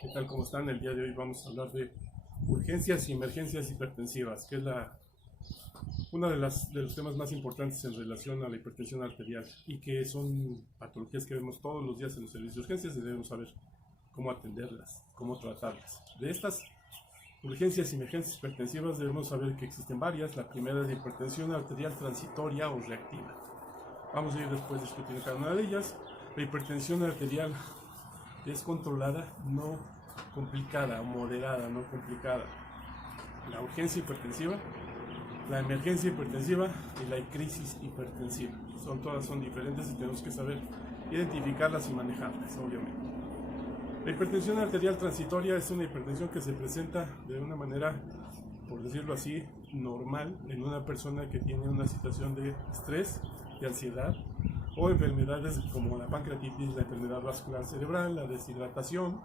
¿Qué tal? ¿Cómo están? El día de hoy vamos a hablar de urgencias y emergencias hipertensivas, que es una de los temas más importantes en relación a la hipertensión arterial y que son patologías que vemos todos los días en los servicios de urgencias y debemos saber cómo atenderlas, cómo tratarlas. De estas urgencias y emergencias hipertensivas debemos saber que existen varias. La primera es la hipertensión arterial transitoria o reactiva. Vamos a ir después discutiendo cada una de ellas. La hipertensión arterial es controlada, no complicada, moderada, no complicada. La urgencia hipertensiva, la emergencia hipertensiva y la crisis hipertensiva. Todas son diferentes y tenemos que saber identificarlas y manejarlas, obviamente. La hipertensión arterial transitoria es una hipertensión que se presenta de una manera, por decirlo así, normal en una persona que tiene una situación de estrés, de ansiedad, o enfermedades como la pancreatitis, la enfermedad vascular cerebral, la deshidratación,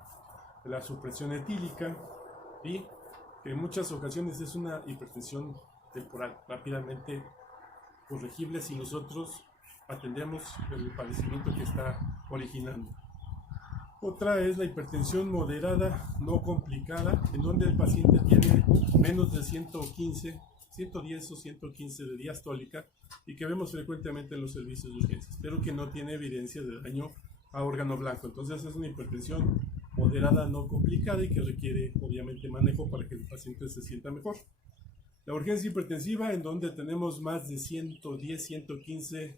la supresión etílica, y que en muchas ocasiones es una hipertensión temporal, rápidamente corregible si nosotros atendemos el padecimiento que está originando. Otra es la hipertensión moderada, no complicada, en donde el paciente tiene menos de 110 o 115 de diastólica y que vemos frecuentemente en los servicios de urgencias, pero que no tiene evidencia de daño a órgano blanco. Entonces es una hipertensión moderada, no complicada y que requiere obviamente manejo para que el paciente se sienta mejor. La urgencia hipertensiva, en donde tenemos más de 110, 115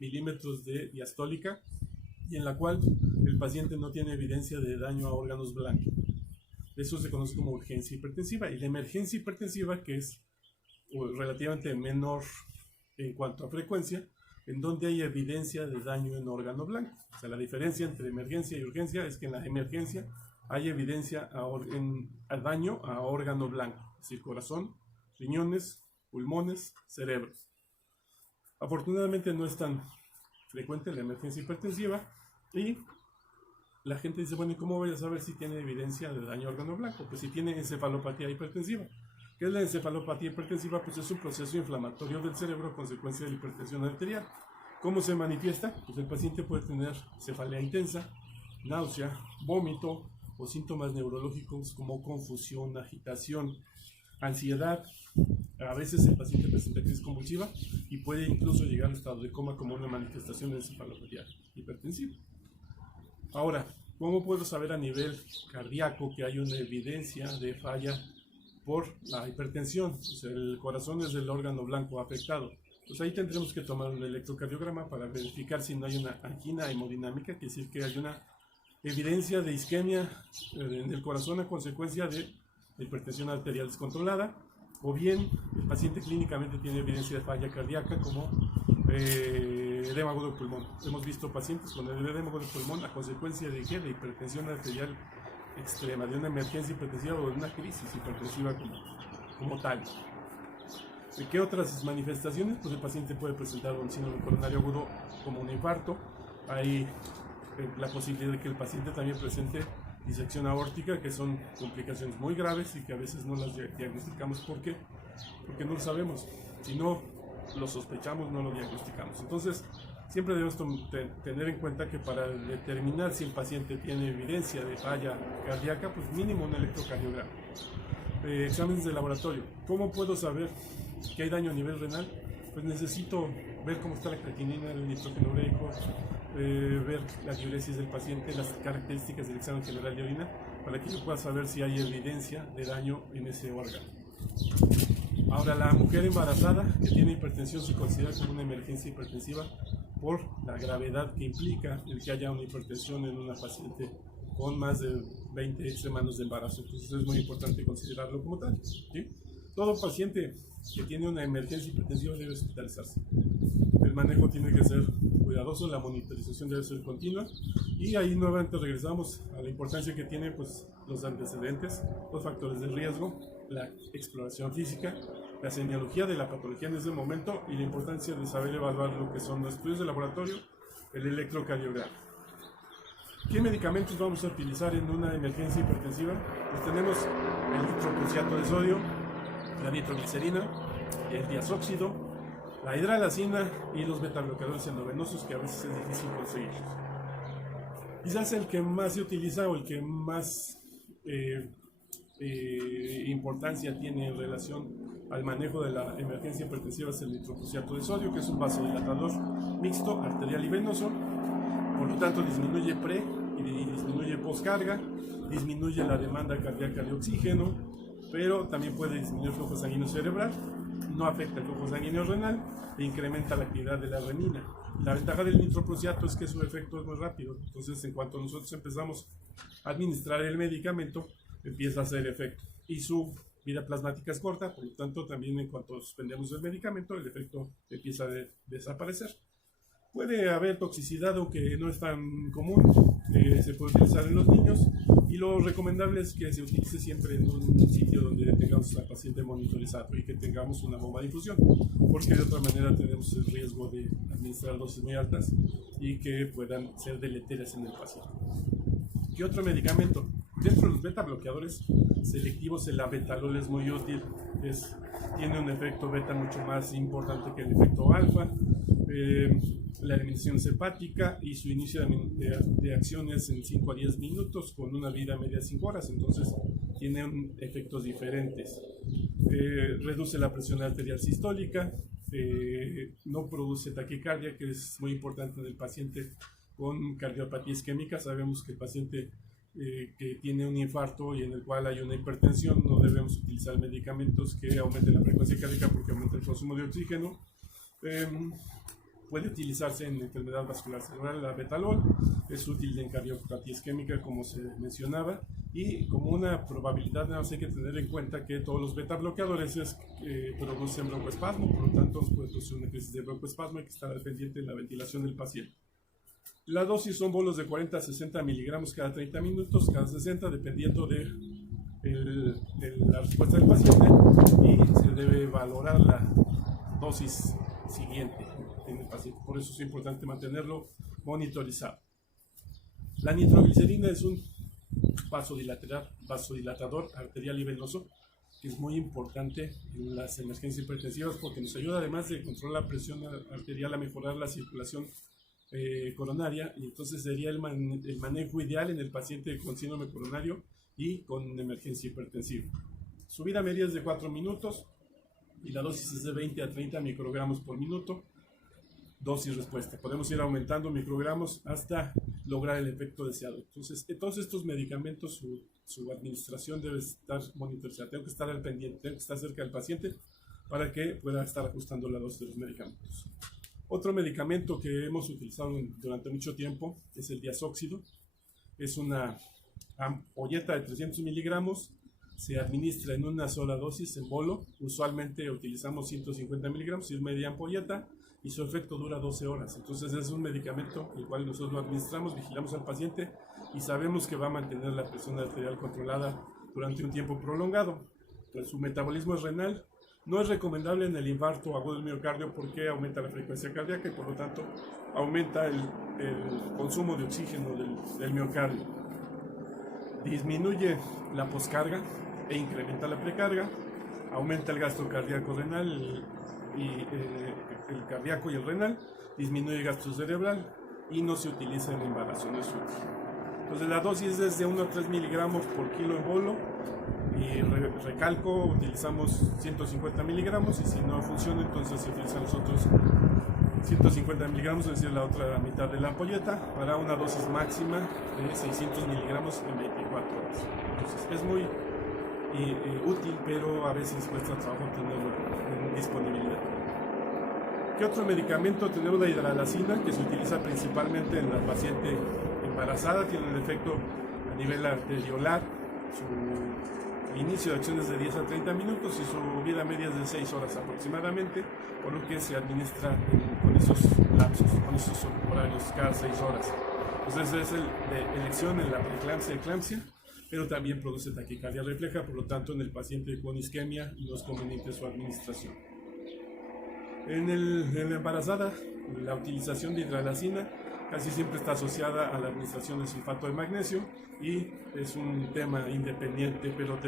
milímetros de diastólica y en la cual el paciente no tiene evidencia de daño a órganos blancos. Eso se conoce como urgencia hipertensiva. Y la emergencia hipertensiva, que es relativamente menor en cuanto a frecuencia, en donde hay evidencia de daño en órgano blanco. O sea, la diferencia entre emergencia y urgencia es que en la emergencia hay evidencia a daño a órgano blanco, es decir, corazón, riñones, pulmones, cerebro. Afortunadamente no es tan frecuente la emergencia hipertensiva y la gente dice, bueno, ¿y cómo voy a saber si tiene evidencia de daño a órgano blanco? Pues si tiene encefalopatía hipertensiva. ¿Qué es la encefalopatía hipertensiva? Pues es un proceso inflamatorio del cerebro a consecuencia de la hipertensión arterial. ¿Cómo se manifiesta? Pues el paciente puede tener cefalea intensa, náusea, vómito o síntomas neurológicos como confusión, agitación, ansiedad. A veces el paciente presenta crisis convulsiva y puede incluso llegar al estado de coma como una manifestación de encefalopatía hipertensiva. Ahora, ¿cómo puedo saber a nivel cardíaco que hay una evidencia de falla por la hipertensión? Pues el corazón es el órgano blanco afectado. Pues ahí tendremos que tomar un electrocardiograma para verificar si no hay una angina hemodinámica, que es decir, que hay una evidencia de isquemia en el corazón a consecuencia de hipertensión arterial descontrolada, o bien el paciente clínicamente tiene evidencia de falla cardíaca como edema agudo del pulmón. Hemos visto pacientes con edema agudo del pulmón a consecuencia de ¿qué? De hipertensión arterial extrema, de una emergencia hipertensiva o de una crisis hipertensiva como tal. ¿De qué otras manifestaciones? Pues el paciente puede presentar un síndrome coronario agudo como un infarto. Hay la posibilidad de que el paciente también presente disección aórtica, que son complicaciones muy graves y que a veces no las diagnosticamos. ¿Por qué? Porque no lo sabemos. Si no lo sospechamos, no lo diagnosticamos. Entonces, siempre debemos tener en cuenta que para determinar si el paciente tiene evidencia de falla cardíaca, pues mínimo un electrocardiograma. Exámenes de laboratorio. ¿Cómo puedo saber que hay daño a nivel renal? Pues necesito ver cómo está la creatinina, el nitrógeno ureico, ver la diuresis del paciente, las características del examen general de orina, para que yo pueda saber si hay evidencia de daño en ese órgano. Ahora, la mujer embarazada que tiene hipertensión se considera como una emergencia hipertensiva por la gravedad que implica el que haya una hipertensión en una paciente con más de 20 semanas de embarazo. Entonces es muy importante considerarlo como tal, ¿sí? Todo paciente que tiene una emergencia hipertensiva debe hospitalizarse. El manejo tiene que ser cuidadoso, la monitorización debe ser continua y ahí nuevamente regresamos a la importancia que tiene pues, los antecedentes, los factores de riesgo, la exploración física, la semiología de la patología en ese momento y la importancia de saber evaluar lo que son los estudios de laboratorio, el electrocardiograma. ¿Qué medicamentos vamos a utilizar en una emergencia hipertensiva? Pues tenemos el nitroprusiato de sodio, la nitroglicerina, el diazóxido, la hidralacina y los betabloqueadores endovenosos, que a veces es difícil conseguirlos. Quizás el que más se utiliza o el que más importancia tiene en relación al manejo de la emergencia hipertensiva es el nitroprusiato de sodio, que es un vasodilatador mixto, arterial y venoso. Por lo tanto, disminuye pre y disminuye poscarga, disminuye la demanda cardíaca de oxígeno, pero también puede disminuir el flujo sanguíneo cerebral, no afecta el flujo sanguíneo renal e incrementa la actividad de la renina. La ventaja del nitroprusiato es que su efecto es muy rápido, entonces en cuanto nosotros empezamos a administrar el medicamento, empieza a hacer efecto y su vida plasmática es corta, por lo tanto también en cuanto suspendemos el medicamento el efecto empieza a desaparecer. Puede haber toxicidad, aunque no es tan común, se puede utilizar en los niños y lo recomendable es que se utilice siempre en un sitio donde tengamos al paciente monitorizado y que tengamos una bomba de infusión, porque de otra manera tenemos el riesgo de administrar dosis muy altas y que puedan ser deleterias en el paciente. ¿Qué otro medicamento? Dentro de los beta bloqueadores selectivos, el abetalol es muy útil, tiene un efecto beta mucho más importante que el efecto alfa. La eliminación es hepática y su inicio de acción es en 5 a 10 minutos con una vida media de 5 horas, entonces tienen efectos diferentes. Reduce la presión arterial sistólica, no produce taquicardia, que es muy importante en el paciente con cardiopatía isquémica. Sabemos que el paciente que tiene un infarto y en el cual hay una hipertensión, no debemos utilizar medicamentos que aumenten la frecuencia cardíaca porque aumenta el consumo de oxígeno. Puede utilizarse en enfermedad vascular cerebral. El abetalol es útil en cardiopatía isquémica, como se mencionaba, y como una probabilidad nada más hay que tener en cuenta que todos los beta bloqueadores producen broncoespasmo, por lo tanto puede producir una crisis de broncoespasmo, hay que estar al pendiente de la ventilación del paciente. La dosis son bolos de 40 a 60 miligramos cada 30 minutos, cada 60, dependiendo de la respuesta del paciente, y se debe valorar la dosis siguiente en el paciente. Por eso es importante mantenerlo monitorizado. La nitroglicerina es un vasodilatador arterial y venoso que es muy importante en las emergencias hipertensivas porque nos ayuda, además de controlar la presión arterial, a mejorar la circulación coronaria, y entonces sería el manejo ideal en el paciente con síndrome coronario y con emergencia hipertensiva. Su vida media es de 4 minutos y la dosis es de 20 a 30 microgramos por minuto. Dosis respuesta. Podemos ir aumentando microgramos hasta lograr el efecto deseado. Entonces, todos estos medicamentos, su administración debe estar monitorizada. Tengo que estar al pendiente, tengo que estar cerca del paciente para que pueda estar ajustando la dosis de los medicamentos. Otro medicamento que hemos utilizado durante mucho tiempo es el diazóxido. Es una ampolleta de 300 miligramos. Se administra en una sola dosis en bolo. Usualmente utilizamos 150 miligramos y es media ampolleta, y su efecto dura 12 horas. Entonces es un medicamento el cual nosotros lo administramos, vigilamos al paciente y sabemos que va a mantener la presión arterial controlada durante un tiempo prolongado. Pues su metabolismo es renal. No es recomendable en el infarto agudo del miocardio porque aumenta la frecuencia cardíaca y por lo tanto aumenta el consumo de oxígeno del miocardio. Disminuye la poscarga e incrementa la precarga, aumenta el gasto cardíaco renal y el cardíaco y el renal, disminuye el gasto cerebral y no se utiliza en embarazo, no es útil. Entonces la dosis es de 1 a 3 miligramos por kilo en bolo y recalco, utilizamos 150 miligramos y si no funciona entonces se utilizan los otros 150 miligramos, es decir, la otra mitad de la ampolleta, para una dosis máxima de 600 miligramos en 24 horas. Entonces es muy útil, pero a veces cuesta trabajo tenerlo en disponibilidad. ¿Qué otro medicamento? Tenemos la hidralazina, que se utiliza principalmente en la paciente embarazada, tiene un efecto a nivel arteriolar, su inicio de acción es de 10 a 30 minutos y su vida media es de 6 horas aproximadamente, por lo que se administra con esos lapsos, con esos horarios cada 6 horas. Entonces es de elección en la preeclampsia y eclampsia, pero también produce taquicardia refleja, por lo tanto en el paciente con isquemia no es conveniente su administración. En la embarazada, la utilización de hidralazina casi siempre está asociada a la administración de sulfato de magnesio y es un tema independiente, pero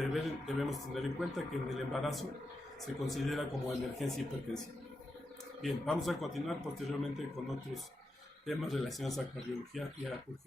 debemos tener en cuenta que en el embarazo se considera como emergencia hipertensiva. Bien, vamos a continuar posteriormente con otros temas relacionados a cardiología y a urgencia.